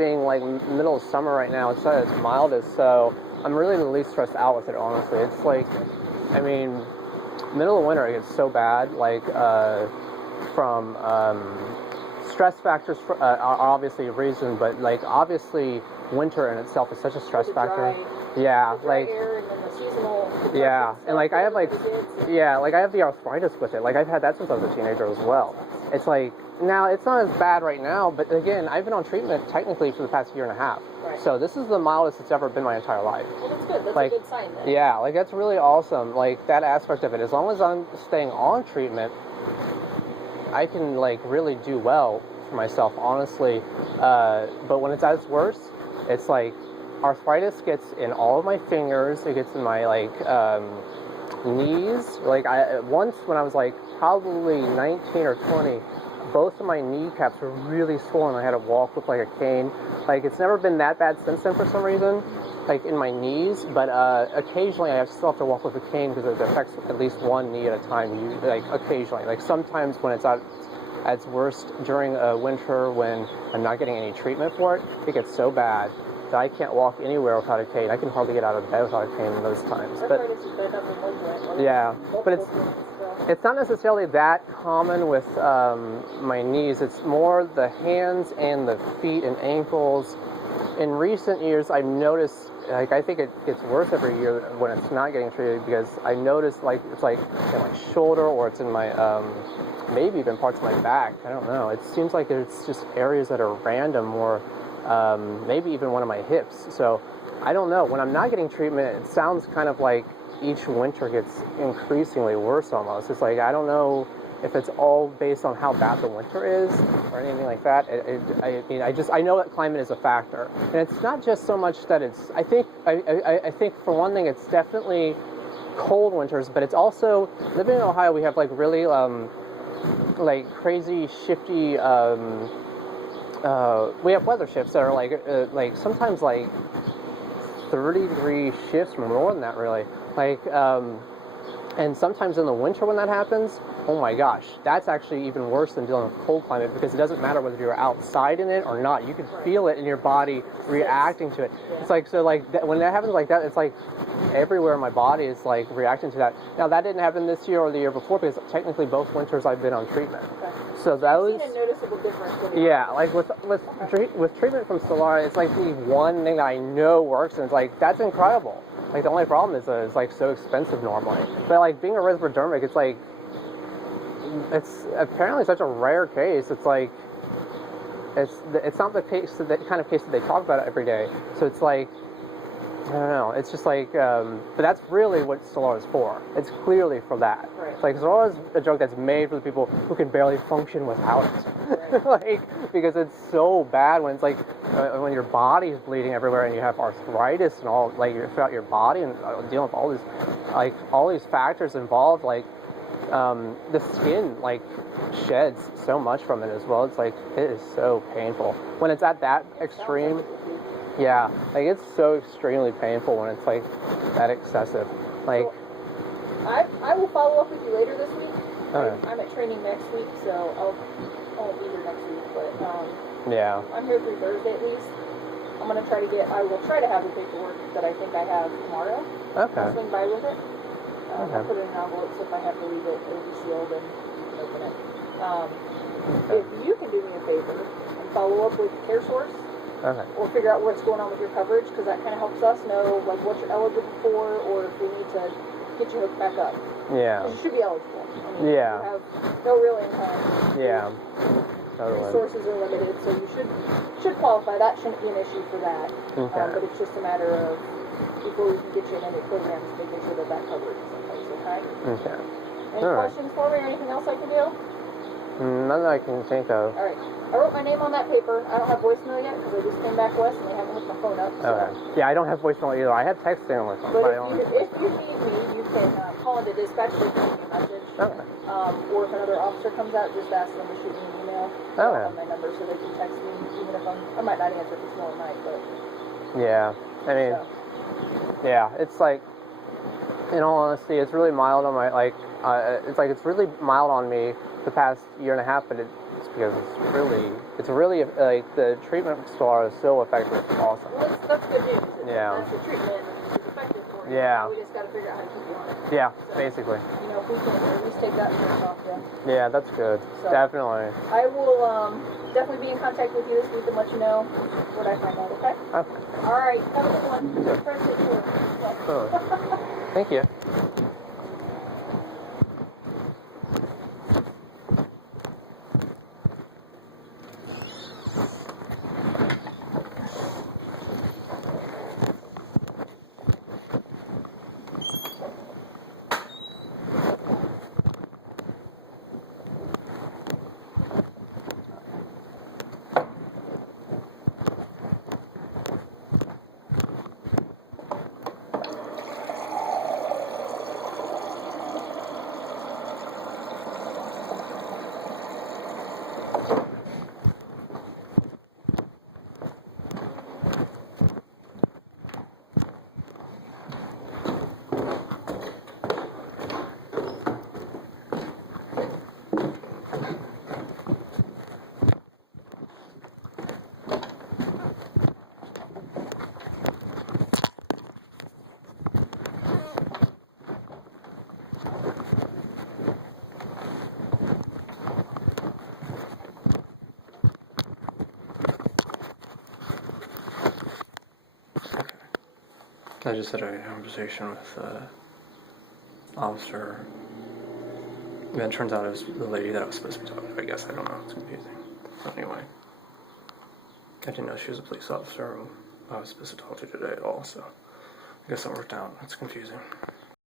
being like middle of summer right now, it's at its mildest, so I'm really the least stressed out with it, honestly. It's like, I mean, middle of winter, it gets so bad, like, from, stress factors are obviously a reason, but like, obviously, winter in itself is such a stress factor. Yeah, like, yeah, and like, I have like, yeah, like, I have the arthritis with it. Like, I've had that since I was a teenager as well. It's like, now, it's not as bad right now, but again, I've been on treatment technically for the past year and a half. Right. So this is the mildest it's ever been my entire life. Well, that's good. That's like, a good sign then. Yeah, like, that's really awesome. Like, that aspect of it. As long as I'm staying on treatment, I can, like, really do well for myself, honestly. But when it's at its worst, it's like arthritis gets in all of my fingers. It gets in my, like, knees. Like, once when I was, like, probably 19 or 20, both of my kneecaps were really swollen. I had to walk with, like, a cane. Like, it's never been that bad since then for some reason, like, in my knees, but occasionally I still have to walk with a cane because it affects at least one knee at a time, like, occasionally. Like, sometimes when it's at its worst during winter when I'm not getting any treatment for it, it gets so bad that I can't walk anywhere without a cane. I can hardly get out of bed without a cane in those times. But yeah, but it's not necessarily that common with my knees. It's more the hands and the feet and ankles. In recent years, I've noticed, like, I think it gets worse every year when it's not getting treated, because I noticed, like, it's like in my shoulder, or it's in my, maybe even parts of my back. I don't know. It seems like it's just areas that are random, or maybe even one of my hips. So I don't know. When I'm not getting treatment, it sounds kind of like each winter gets increasingly worse almost. It's like, I don't know if it's all based on how bad the winter is or anything like that. I mean, I know that climate is a factor, and it's not just so much that it's. I think for one thing, it's definitely cold winters, but it's also, living in Ohio, we have like really like crazy shifty. We have weather shifts that are like sometimes like 30-degree shifts, more than that, really. Like, and sometimes in the winter when that happens, oh my gosh, that's actually even worse than dealing with cold climate, because it doesn't matter whether you're outside in it or not. You can feel it in your body reacting to it. It's like, so like, when that happens like that, it's like everywhere in my body is like reacting to that. Now, that didn't happen this year or the year before, because technically both winters I've been on treatment. Okay. So that was... You've seen a noticeable difference. Yeah, like with treatment from Stelara, it's like the one thing that I know works, and it's like, that's incredible. Like, the only problem is that it's like so expensive normally. But like, being a erythrodermic, it's like, it's apparently such a rare case. It's like, it's not the case, the kind of case that they talk about every day. So it's like, I don't know. It's just like, but that's really what Stelara is for. It's clearly for that. Right. It's like, Stelara is a drug that's made for the people who can barely function without it. Right. Like, because it's so bad when it's like, when your body's bleeding everywhere and you have arthritis and all, like, throughout your body, and dealing with all these, like, all these factors involved, like, the skin, like, sheds so much from it as well. It's like, it is so painful. When it's at that extreme, yeah, like, it's so extremely painful when it's like that excessive. Like, I will follow up with you later this week. Okay. I'm at training next week, so I'll be here next week. But yeah, I'm here through Thursday at least. I will try to have the paperwork that I think I have tomorrow. Okay. I'll swing by with it. Okay. I'll put it in an envelope, so if I have to leave it, it'll be sealed and you can open it. Okay. If you can do me a favor and follow up with CareSource, okay, or figure out what's going on with your coverage, because that kind of helps us know like what you're eligible for, or if we need to get you hooked back up. Yeah. Because you should be eligible. I mean, Yeah. You have no real income. Yeah. Totally. Resources are limited, so you should qualify. That shouldn't be an issue for that. Okay. But it's just a matter of, before we can get you in any programs, making sure that coverage is in place. Okay. Okay. Any questions for me, or anything else I can do? None that I can think of. All right. I wrote my name on that paper. I don't have voicemail yet because I just came back west and they haven't hooked my phone up. So. Okay. Yeah, I don't have voicemail either. I have texting with them, but I don't have if you need me, you can call into dispatch. They can leave me a message. Okay. Or if another officer comes out, just ask them to shoot me an email. Okay. On my number so they can text me, even if I might not answer if it's still at night. But yeah, I mean, yeah, it's like, in all honesty, it's really mild on my, like, it's really mild on me the past year and a half, but It's because it's really like the treatment so far is so effective. It's awesome. Well, that's good news. Yeah. That's the treatment is effective for you. Yeah. We just got to figure out how to keep you on it. Yeah, So, basically. You know, if we can at least take that stress off you. Yeah, that's good. So, Definitely. I will definitely be in contact with you this week and let you know what I find out, okay? Okay. All right. Have a good one. Yeah. Try to stay cool. Sure. Thank you. I just had a conversation with officer. And it turns out it was the lady that I was supposed to be talking to. I guess I don't know. It's confusing. So anyway, I didn't know she was a police officer who I was supposed to talk to today at all. So I guess it worked out. It's confusing.